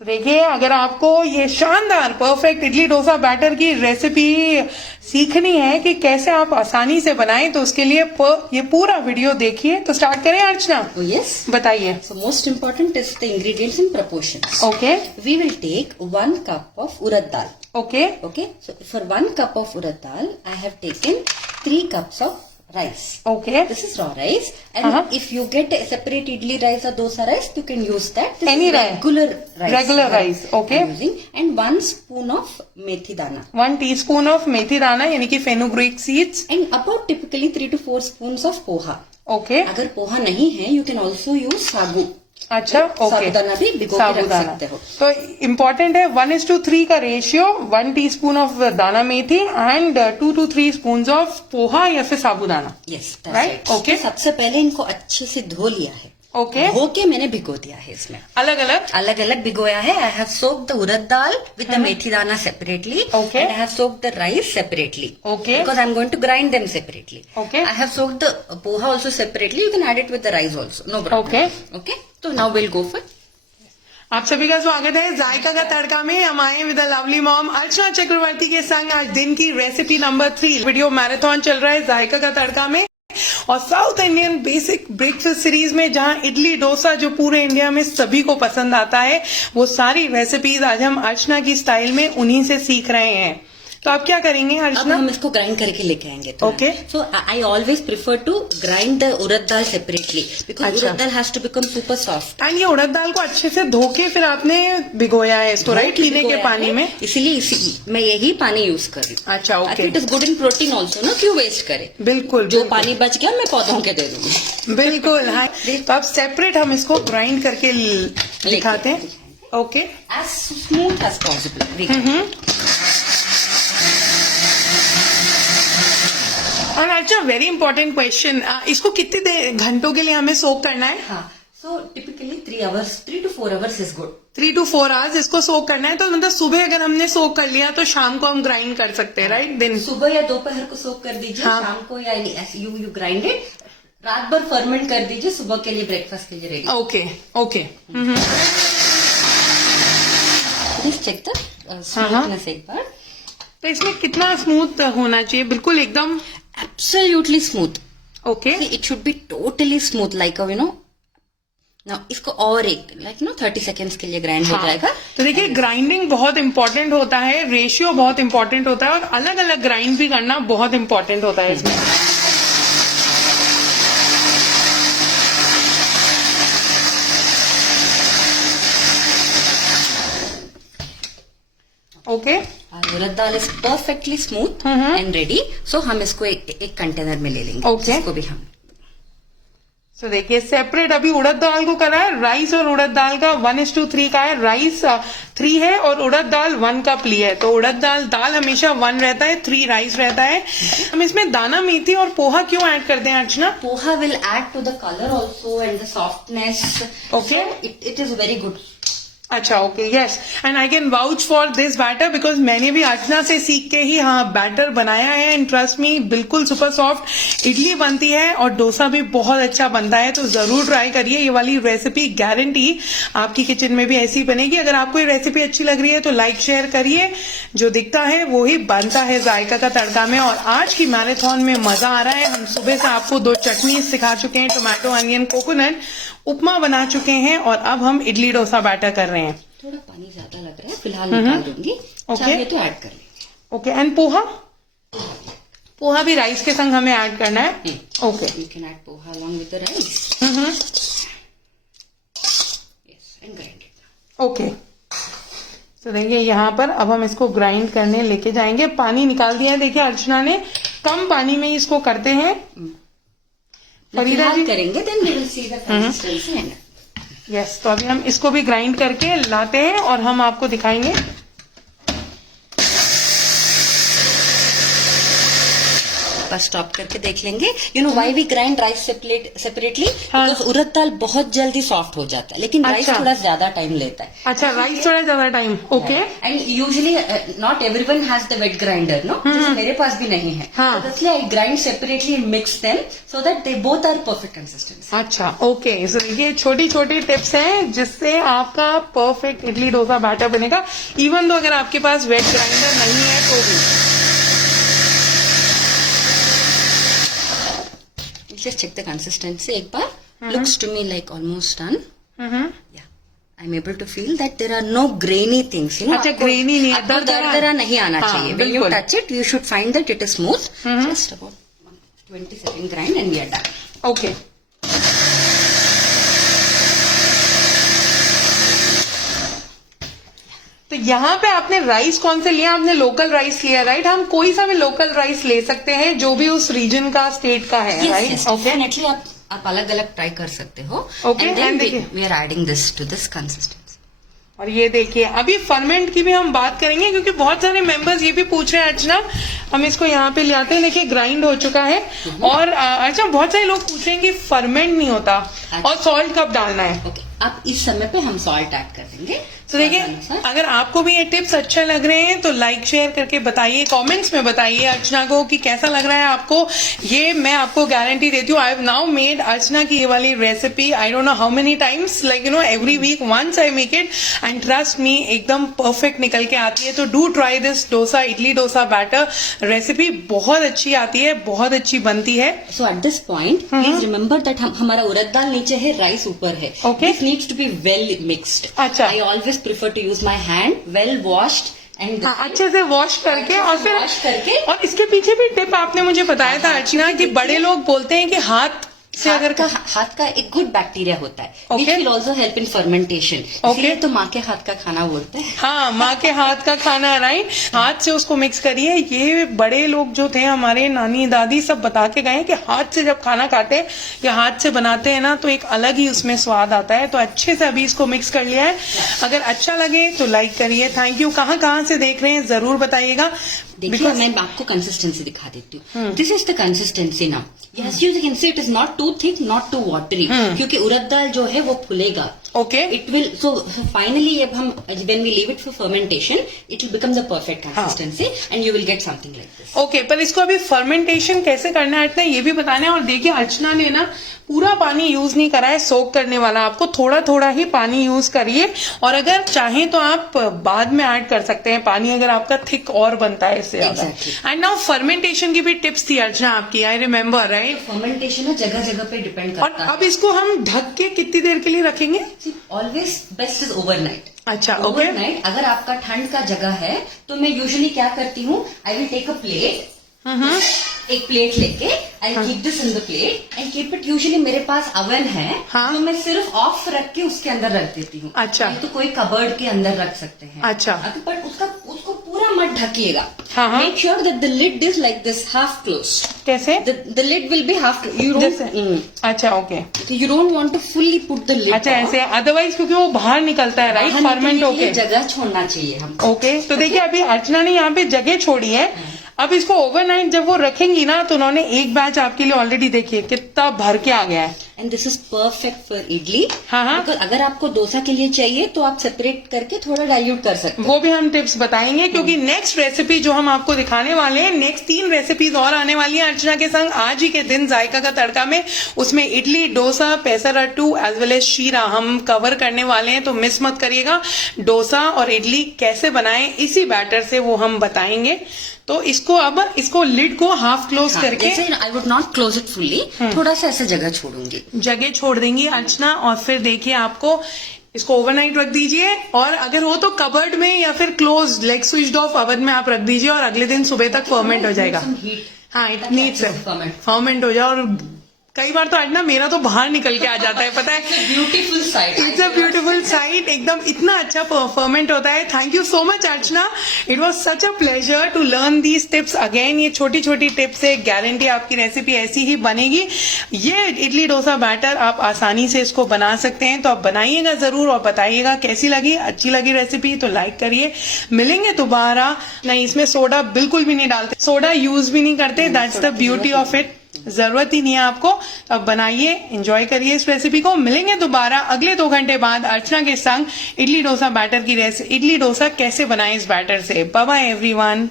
तो देखिए, अगर आपको ये शानदार परफेक्ट इडली डोसा बैटर की रेसिपी सीखनी है कि कैसे आप आसानी से बनाएं, तो उसके लिए ये पूरा वीडियो देखिए। तो स्टार्ट करें अर्चना? यस, बताइए। So most important is the ingredients in proportions. Okay, we will take 1 cup of urad dal. Okay, Okay, so for 1 cup of urad dal, I have taken 3 cups of rice. Okay. This is raw rice, and if you get a separate idli rice or dosa rice, you can use that. This Any is regular rice. Regular rice, okay. I'm using, and 1 spoon of methi dana. 1 teaspoon of methi dana यानी कि fenugreek seeds, And about typically 3 to 4 spoons of poha. Okay. अगर पोहा नहीं है, you can also use sagu. अच्छा, okay. साबुदाना भी भिगो के रख सकते हो। तो इम्पोर्टेंट है 1:3 का ratio, 1 teaspoon of dana methi and 2 to 3 spoon of poha या फिर साबुदाना। Yes, right, okay. सबसे पहले इनको अच्छे से धो लिया है। ओके, धो के मैंने भिगो दिया है। इसमें अलग अलग भिगोया है। I have soaked the urad dal with the methi dana separately, Okay. And I have soaked the rice separately, Okay. Because I am going to grind them separately. Okay. I have soaked the poha also separately, you can add it with the rice also, no problem. Okay, तो now will go for. आप सभी का स्वागत है जायका का तड़का में। हम आए विद लवली मॉम अर्चना चक्रवर्ती के संग आज दिन की रेसिपी नंबर 3। वीडियो मैराथन चल रहा है जायका का तड़का में और south Indian basic breakfast series में, जहां इडली डोसा जो पूरे इंडिया में सभी को पसंद आता है, वो सारी रेसिपीज आज हम अर्चना की स्टाइल में उन्हीं से सीख रहे हैं। तो आप क्या करेंगे अब अर्चना? हम इसको ग्राइंड करके लेके आएंगे। Okay. So I always prefer to grind the urad dal separately, because urad dal has to become super soft. And ये उड़द दाल को अच्छे से धो के फिर आपने भिगोया है इसको, राइट, पीने के पानी में? इसीलिए मैं यही पानी यूज कर रही हूँ। अच्छा, okay. It is good in protein also ना, क्यों वेस्ट करे। बिल्कुल, जो पानी बच गया मैं पौधों के दे दूंगी। बिल्कुल। हाँ, तो अब सेपरेट हम इसको ग्राइंड करके दिखाते हैं। Okay, as smooth as possible. और अच्छा, वेरी इंपॉर्टेंट क्वेश्चन, इसको कितने घंटों के लिए हमें सोक करना है? हाँ, so typically 3 to 4 hours is good. 3 to 4 hours इसको सोक करना है। तो मतलब सुबह अगर हमने सोक कर लिया तो शाम को हम ग्राइंड कर सकते हैं, राइट? दिन सुबह या दोपहर को सोक कर दीजिए। हाँ। शाम को या यू ग्राइंड इट, रात भर फर्मेंट कर दीजिए, सुबह के लिए ब्रेकफास्ट के लिए ready. Okay, okay. Please check the smoothness एक बार। तो इसमें कितना स्मूथ होना चाहिए? बिल्कुल एकदम absolutely smooth. Okay, it should be totally smooth, like ना इसको और एक 30 सेकेंड्स के लिए ग्राइंड हो जाएगा। तो देखिए, ग्राइंडिंग बहुत इंपॉर्टेंट होता है, रेशियो बहुत इंपॉर्टेंट होता है, और अलग अलग ग्राइंड भी करना बहुत इंपॉर्टेंट होता है इसमें। Okay, urad dal is perfectly smooth and ready. So हम इसको एक कंटेनर में ले लेंगे। Okay. इसको भी हम तो देखिए, सेपरेट अभी उड़द दाल को करा है। राइस और उड़द दाल का 1:3 का है। राइस 3 है और उड़द दाल 1 कप ली है। तो उड़द दाल हमेशा 1 रहता है, 3 राइस रहता है। हम इसमें दाना मेथी और पोहा क्यों ऐड करते हैं Archana? Poha will add to the colour also and the softness. Okay. It is very good. अच्छा, okay, yes, and I can vouch for this batter because मैंने भी अर्चना से सीख के ही बैटर बनाया है, एंड ट्रस्ट मी, बिल्कुल सुपर सॉफ्ट इडली बनती है और डोसा भी बहुत अच्छा बनता है। तो जरूर ट्राई करिए ये वाली रेसिपी, गारंटी आपकी किचन में भी ऐसी बनेगी। अगर आपको ये रेसिपी अच्छी लग रही है तो लाइक शेयर करिए। जो दिखता है वो ही बनता है जायका का तड़का में। और आज की मैराथन में मजा आ रहा है। हम सुबह से आपको 2 चटनी सिखा चुके हैं, टोमेटो, अनियन, कोकोनट, उपमा बना चुके हैं, और अब हम इडली डोसा बैटर कर रहे हैं। थोड़ा पानी ज्यादा लग रहा है, फिलहाल निकाल दूंगी। चाहे तो ऐड कर ले। ओके, एंड पोहा भी राइस के संग हमें ऐड करना है। Okay, you can add poha along with the rice. Yes, and grind it. Okay, तो देखिए यहाँ पर अब हम इसको ग्राइंड करने लेके जाएंगे। पानी निकाल दिया है, देखिए अर्चना ने कम पानी में इसको करते हैं। फरीदा जी करेंगे, then we will see the consistency and yes. तो अभी हम इसको भी ग्राइंड करके लाते हैं और हम आपको दिखाएंगे। एक बार स्टॉप करके देख लेंगे. You know why we grind rice separately, because urad dal बहुत जल्दी सॉफ्ट हो जाता है, लेकिन राइस अच्छा. थोड़ा ज्यादा टाइम लेता है. अच्छा, राइस थोड़ा ज्यादा time. Okay. And usually not everyone has the wet grinder, no, जैसे मेरे पास भी नहीं है. हाँ. तो इसलिए I grind separately and mix them so that they both are perfect consistency. अच्छा, ओके. सो ये छोटी छोटी टिप्स हैं जिससे आपका परफेक्ट इडली डोसा बैटर बनेगा, इवन तो अगर आपके पास वेट ग्राइंडर नहीं है तो भी. Just check the consistency एक बार. Looks to me like almost done. Yeah, I'm able to feel that there are no grainy things. You know, अच्छा, grainy नहीं है, आपको दरदरा नहीं आना चाहिए. When you touch it, you should find that it is smooth. Just about 20 second grind and we are done. Okay. तो यहाँ पे आपने राइस कौन से लिया? आपने लोकल राइस लिया, राइट? हम कोई सा भी लोकल राइस ले सकते हैं जो भी उस रीजन का, स्टेट का है, राइट? ओके. Definitely आप अलग अलग ट्राई कर सकते हो. Okay, And then and देखिए. we are adding this to this consistency. और ये देखिए, अभी फर्मेंट की भी हम बात करेंगे क्योंकि बहुत सारे मेंबर्स ये भी पूछ रहे हैं, अर्चना हम इसको यहाँ पे ले आते हैं. देखिए ग्राइंड हो चुका है. और अर्चना बहुत सारे लोग पूछ रहे हैं कि फर्मेंट नहीं होता और सॉल्ट कब डालना है. Okay, अब इस समय पे हम सॉल्ट ऐड कर देंगे. तो देखिए, अगर आपको भी ये टिप्स अच्छे लग रहे हैं तो लाइक शेयर करके बताइए, कमेंट्स में बताइए अर्चना को कि कैसा लग रहा है आपको. ये मैं आपको गारंटी देती हूँ, I have now made Archana की ये वाली recipe I don't know how many times, like you know every week once I make it and trust me एकदम परफेक्ट निकल के आती है. तो do try this dosa, idli dosa batter recipe. बहुत अच्छी आती है, बहुत अच्छी बनती है. So at this point please remember that हमारा उड़द दाल नीचे है, राइस ऊपर है. Okay. This needs to be well mixed. अच्छा. I always prefer to use my hand, well washed and अच्छे से वॉश करके और फिर वॉश करके. और इसके पीछे भी टिप आपने मुझे बताया था अर्चना कि बड़े लोग बोलते हैं कि हाथ से अगर हाथ का एक गुड बैक्टीरिया होता है, Okay. which will also help in fermentation. इसलिए तो माँ के हाथ का खाना बोलते हैं. हाँ, माँ के हाथ का खाना, राइट? हाथ से उसको मिक्स करिए. ये बड़े लोग जो थे हमारे नानी दादी सब बता के गए कि हाथ से जब खाना खाते हैं या हाथ से बनाते हैं ना तो एक अलग ही उसमें स्वाद आता है. तो अच्छे से अभी इसको मिक्स कर लिया है. अगर अच्छा लगे तो लाइक करिए. Thank you. कहाँ से देख रहे हैं जरूर बताइएगा. देखिए मैं आपको कंसिस्टेंसी दिखा देती हूँ. This is the consistency now. Yes, you can see it is not too thick, not too watery, क्योंकि उड़द दाल जो है वो फूलेगा. Okay. It will, so finally अब हम when we leave it for fermentation it will become the perfect consistency and you will get something like this. Okay, पर इसको अभी फर्मेंटेशन कैसे करना है इतना ये भी बताना है. और देखिए अर्चना ने ना पूरा पानी यूज नहीं करा है सोक करने वाला. आपको थोड़ा थोड़ा ही पानी यूज करिए और अगर चाहें तो आप बाद में ऐड कर सकते हैं पानी अगर आपका थिक और बनता है इससे ज्यादा. एंड नाउ फर्मेंटेशन की भी टिप्स थी अर्चना आपकी, आई रिमेम्बर, राइट? फर्मेंटेशन जगह जगह पे डिपेंड और करता है. अब इसको हम ढक के कितनी देर के लिए रखेंगे? Always best is overnight. अच्छा, ओके. ओवरनाइट. अगर आपका ठंड का जगह है तो मैं यूजुअली क्या करती हूँ, I will take a plate, एक प्लेट लेके I keep this in the plate and keep it. Usually मेरे पास अवन है तो मैं सिर्फ ऑफ रख के उसके अंदर रख देती हूँ. अच्छा. तो कोई कबर्ड के अंदर रख सकते हैं. अच्छा. बट उसको पूरा मत ढकिएगा. हाँ. Make sure that the lid is like this, half close. कैसे? The lid will be half. You अच्छा, okay. You don't want to fully put the lid. अच्छा, ऐसे अदरवाइज क्योंकि वो बाहर निकलता है, राइट? फर्मेंट होके जगह छोड़ना चाहिए हमको. ओके. तो देखिए अभी अर्चना ने यहाँ पे जगह छोड़ी है. अब इसको ओवरनाइट जब वो रखेंगी ना तो उन्होंने एक बैच आपके लिए ऑलरेडी देखिए कितना भर के आ गया है. And this is perfect for idli. हाँ. अगर आपको डोसा के लिए चाहिए तो आप सेपरेट करके थोड़ा डाइल्यूट कर सकते हैं. वो भी हम टिप्स बताएंगे क्योंकि नेक्स्ट रेसिपी जो हम आपको दिखाने वाले हैं, नेक्स्ट 3 रेसिपीज और आने वाली हैं अर्चना के संग आज ही के दिन जायका का तड़का में. उसमें idli, dosa, pesarattu as well as sheera हम कवर करने वाले हैं, तो मिस मत करिएगा. डोसा और इडली कैसे बनाएं इसी बैटर से वो हम बताएंगे. तो इसको लिड को हाफ क्लोज करके, I would not close it fully, थोड़ा सा ऐसे जगह छोड़ूंगी. जगह छोड़ देंगी अर्चना. और फिर देखिए आपको इसको ओवरनाइट रख दीजिए और अगर हो तो कबर्ड में या फिर close like switched off oven में आप रख दीजिए और अगले दिन सुबह तक फर्मेंट हो जाएगा. हाँ, इट नीड्स फर्मेंट हो जाए और कई बार तो अर्चना मेरा तो बाहर निकल के आ जाता है, पता है। Beautiful side, it's a beautiful side, एकदम इतना अच्छा फर्मेंट होता है। Thank you so much Archana, it was such a pleasure to learn these tips again. ये छोटी छोटी टिप्स है, गारंटी आपकी रेसिपी ऐसी ही बनेगी। ये इडली डोसा बैटर आप आसानी से इसको बना सकते हैं, तो आप बनाइएगा जरूर और बताइएगा कैसी लगी। अच्छी लगी रेसिपी तो लाइक करिए। मिलेंगे दोबारा। नहीं, इसमें सोडा बिल्कुल भी नहीं डालते, सोडा यूज भी नहीं करते, that's the beauty of it. जरूरत ही नहीं है आपको। अब बनाइए, एंजॉय करिए इस रेसिपी को। मिलेंगे दोबारा अगले 2 घंटे बाद अर्चना के संग इडली डोसा बैटर की रेसिपी, इडली डोसा कैसे बनाएं इस बैटर से। Bye bye everyone.